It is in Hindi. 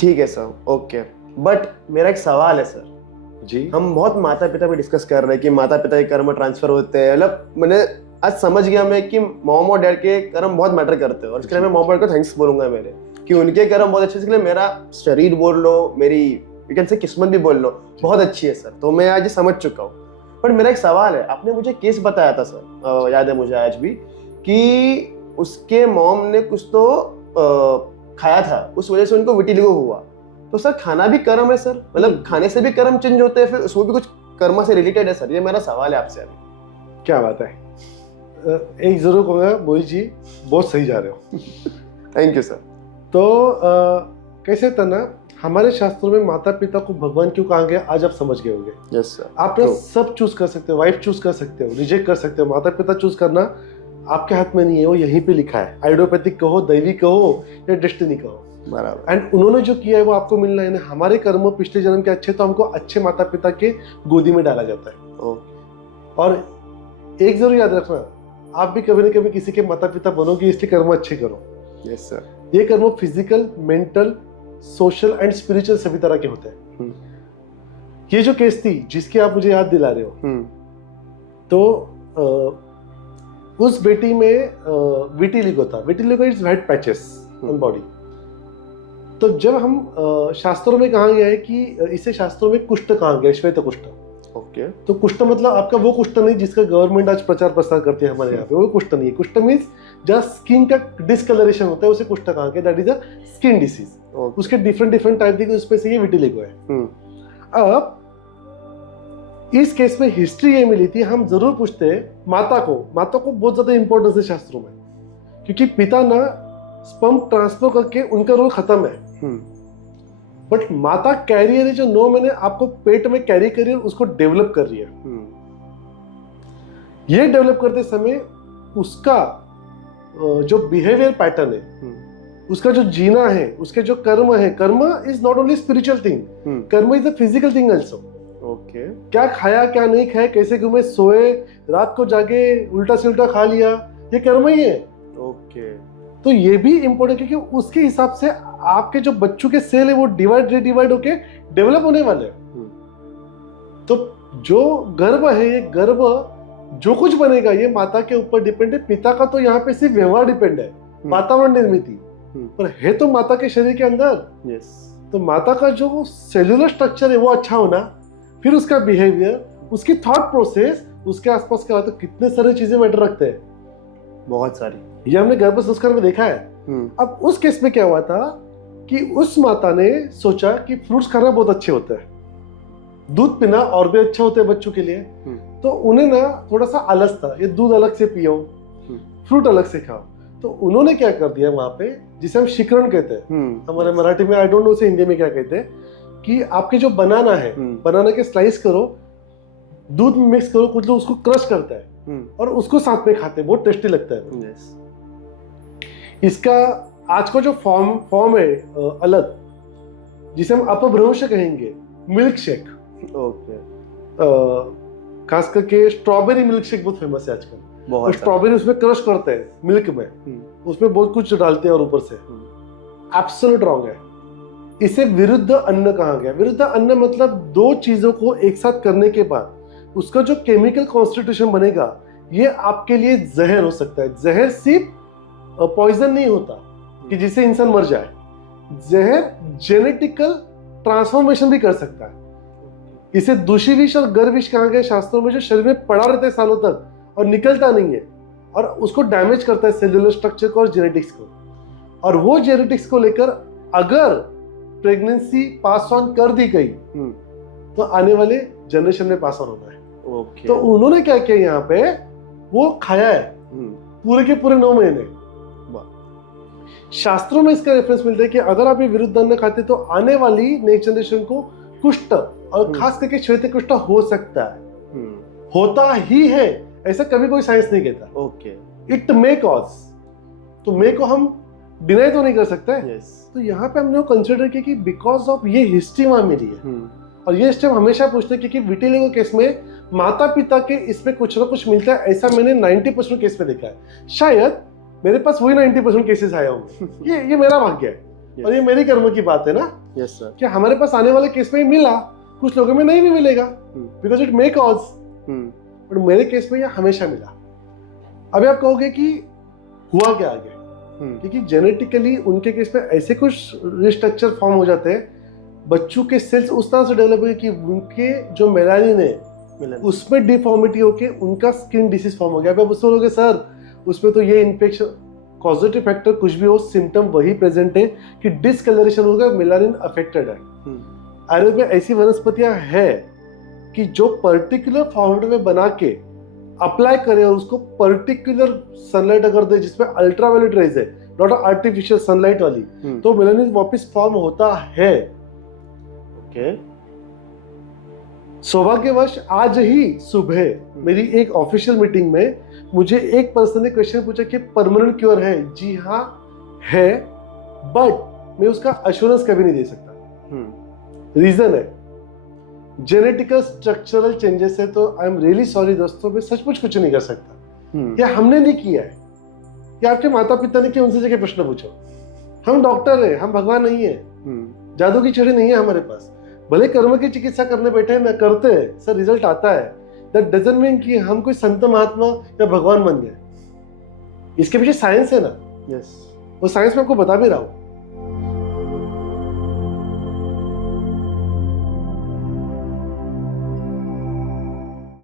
ठीक है सर, ओके। बट मेरा एक सवाल है सर जी। हम बहुत माता पिता पे डिस्कस कर रहे हैं कि माता पिता के कर्म ट्रांसफर होते हैं। मतलब मैंने आज समझ गया मैं कि मॉम और डैड के कर्म बहुत मैटर करते हैं, और इसके लिए मैं मॉम और डैड को थैंक्स बोलूंगा मेरे, कि उनके कर्म बहुत अच्छे। इसके लिए मेरा शरीर बोल लो, मेरी यू कैन से किस्मत भी बोल लो, बहुत अच्छी है सर। तो मैं आज ये समझ चुका हूँ। पर मेरा एक सवाल है, आपने मुझे केस बताया था सर, याद है मुझे आज भी, कि उसके मॉम ने कुछ तो खाया था, उस वजह से उनको विटिलिगो हुआ। तो सर खाना भी कर्म है सर? मतलब खाने से भी कर्म चेंज होते हैं, फिर उसमें भी कुछ कर्म से रिलेटेड है सर? ये मेरा सवाल है आपसे अभी। क्या बात है। एक जरूर कहूँगा मोहित जी, बहुत सही जा रहे हो। Thank you sir. तो कैसे था ना, हमारे शास्त्रों में माता पिता को भगवान क्यों कहा गया आज आप समझ गए होंगे। Yes sir. आप ना सब चूज कर सकते हो, वाइफ चूज कर सकते हो, रिजेक्ट कर सकते हो। माता पिता चूज करना आपके हाथ में नहीं है, वो यहीं पे लिखा है। आइडियोपैथिक कहो, दैवी कहो या डेस्टिनी कहो, बराबर। एंड उन्होंने जो किया है वो आपको मिलना है। हमारे कर्म पिछले जन्म के अच्छे, तो हमको अच्छे माता पिता के गोदी में डाला जाता है। और एक जरूर याद रखना, आप भी कभी न कभी किसी के माता पिता बनोगे, इसलिए कर्म अच्छे करो। Yes sir. ये कर्म physical, mental, social and spiritual सभी तरह के होते हैं। ये जो केस थी जिसकी आप मुझे याद दिला रहे हो, तो उस बेटी में विटिलिगो था। Vitiligo is white patches on body. तो जब हम शास्त्रों में कहा गया है कि इसे शास्त्रों में कुष्ठ कहा गया, श्वेत कुष्ठ। ओके। तो कुष्ठ मतलब आपका वो कुष्ठ नहीं जिसका गवर्नमेंट आज प्रचार प्रसार करती है हमारे यहाँ पे, वो कुष्ठ नहीं है। कुष्ठ मीन्स जहाँ स्किन का डिस्कलरेशन होता है, उसे कुष्ठ कहा गया। That is a skin disease. उसके डिफरेंट टाइप दिखे, उसमें से ये विटिलिगो है। अब इस केस में हिस्ट्री ये मिली थी, हम जरूर पूछते हैं माता को बहुत ज्यादा इंपॉर्टेंस है शास्त्रों में, क्योंकि पिता ना स्पर्म ट्रांसफर करके उनका रोल खत्म है। बट माता कैरियर है, जो 9 महीने आपको पेट में कैरी करिए, उसको डेवलप कर रही है। ये डेवलप करते समय उसका जो बिहेवियर पैटर्न है, उसका जो जीना है, उसके जो कर्म है, karma is not only spiritual thing, karma is a physical thing also. Okay. क्या खाया, क्या नहीं खाया, कैसे घूमे, सोए, रात को जागे, उल्टा से उल्टा खा लिया, ये कर्म ही है। ओके। तो ये भी इंपॉर्टेंट है, क्योंकि उसके हिसाब से आपके जो बच्चों के सेल है वो डिवाइड होके डेवलप होने वाले हैं। तो जो गर्भ है, ये गर्भ जो कुछ बनेगा ये माता के ऊपर डिपेंड है। पिता का तो यहाँ पे सिर्फ व्यवहार डिपेंड है, वातावरण निर्मित, पर है तो माता के शरीर के अंदर। यस। तो माता का जो सेल्यूलर स्ट्रक्चर है वो अच्छा होना, फिर उसका बिहेवियर, उसकी थॉट प्रोसेस, उसके आसपास क्या होता है, कितने सारी चीजें मैटर रखते हैं, बहुत सारी। ये हमने गर्भ संस्कार में देखा है। अब उस केस में क्या हुआ था कि उस माता ने सोचा कि फ्रूट्स खाना बहुत अच्छे होते हैं, दूध पीना और भी अच्छा होता है बच्चों के लिए। तो उन्हें ना थोड़ा सा आलस था, ये दूध अलग से पियो, फ्रूट अलग से खाओ। तो उन्होंने क्या कर दिया वहां पे, जिसे हम शिकरण कहते हैं, हमारे मराठी में, आई डोंट नो उसे हिंदी में क्या कहते हैं, कि आपके जो बनाना है, बनाना के स्लाइस करो, दूध में मिक्स करो, कुछ लोग उसको क्रश करता है और उसको साथ में खाते हैं, बहुत टेस्टी लगता है। yes. इसका आज का जो फॉर्म है अलग, जिसे हम अपभ्रंश कहेंगे, मिल्क शेक। ओके। खास करके स्ट्रॉबेरी मिल्क शेक बहुत फेमस है आजकल। और स्ट्रॉबेरी उसमें क्रश करते हैं मिल्क में, उसमें बहुत कुछ डालते हैं और ऊपर से। एब्सोल्यूट रॉन्ग है, इसे विरुद्ध अन्न कहा गया। विरुद्ध अन्न मतलब दो चीजों को एक साथ करने के बाद उसका जो केमिकल कॉन्स्टिट्यूशन बनेगा, ये आपके लिए जहर हो सकता है। जहर सिर्फ पॉइजन नहीं होता कि जिससे इंसान मर जाए, जहर जेनेटिकल ट्रांसफॉर्मेशन भी कर सकता है। इसे दूषी विष और गर विष कहा गया शास्त्रों में, जो शरीर में पड़ा रहता है सालों तक और निकलता नहीं है, और उसको डैमेज करता है सेल्यूलर स्ट्रक्चर को और जेनेटिक्स को। और वो जेनेटिक्स को लेकर अगर प्रेगनेंसी पास ऑन कर दी गई तो आने वाले जनरेशन में पास ऑन होना है। तो उन्होंने क्या किया, यहाँ पे वो खाया है पूरे के पूरे 9 महीने। शास्त्रों में इसका रेफरेंस मिलता है कि अगर आप ये विरुद्ध अन्न खाते तो आने वाली नेक्स्ट जनरेशन को कुष्ठ और खास करके श्वेत कुष्ठ हो सकता है, होता ही है, ऐसा कभी कोई साइंस नहीं कहता। ओके। इट मे कॉज, तो मे को हम डिनाई तो नहीं कर सकते। तो यहाँ पे हमने कंसिडर किया कि बिकॉज ऑफ ये हिस्ट्री वहां मिली है। और ये हिस्ट्री हम हमेशा पूछते हैं, क्योंकि विटिलिगो केस में माता पिता के इसमें कुछ ना कुछ मिलता है, ऐसा मैंने 90% केस में देखा है। शायद मेरे पास वही 90% केसेस आए होंगे। ये मेरा भाग्य है, और ये मेरी कर्म की बात है ना, यस सर, कि हमारे पास आने वाले केस में ही मिला, कुछ लोगों में नहीं भी मिलेगा, because it may cause, but मेरे केस में ये हमेशा मिला। अभी आप कहोगे कि हुआ क्या आगे, क्योंकि जेनेटिकली उनके केस में ऐसे कुछ रिस्ट्रक्चर फॉर्म हो जाते हैं, बच्चों के सेल्स उस तरह से डेवलप हुए कि उनके जो मेलानिन है उसमें डिफॉर्मिटी होके उनका स्किन डिसीज फॉर्म हो गया। अब उसमें बोलोगे सर उसमें तो ये इन्फेक्शन, पॉजिटिव फैक्टर कुछ भी हो, सिम्टम वही प्रेजेंट है कि डिसकलरेशन होगा, मेलानिन अफेक्टेड है। आयुर्वेद में ऐसी वनस्पतियां है कि जो पर्टिकुलर फॉर्मेट में बना के अप्लाई करे और उसको पर्टिकुलर सनलाइट अगर दे जिसमें अल्ट्रावायलेट रेज है, नॉट आर्टिफिशियल सनलाइट वाली, तो मेलानिन वापस फॉर्म होता है। ओके, सौभाग्यवश आज ही सुबह मेरी एक ऑफिशियल मीटिंग में मुझे एक पर्सन ने क्वेश्चन पूछा कि परमानेंट क्योर है? जी हाँ है, बट मैं उसका अश्योरेंस कभी नहीं दे सकता। रीजन है जेनेटिकल स्ट्रक्चरल चेंजेस है, तो आई एम रियली सॉरी दोस्तों, मैं सचमुच कुछ नहीं कर सकता। या हमने नहीं किया है, या आपके माता पिता ने किया, उनसे जाके प्रश्न पूछो। हम डॉक्टर है, हम भगवान नहीं है, जादू की छड़ी नहीं है हमारे पास। भले कर्म की चिकित्सा करने बैठे हैं, ना करते हैं सर, रिजल्ट आता है, दैट डजंट मीन कि हम कोई संत महात्मा या भगवान बन गए। इसके पीछे साइंस है ना, यस, वो साइंस में आपको बता भी रहा हूं।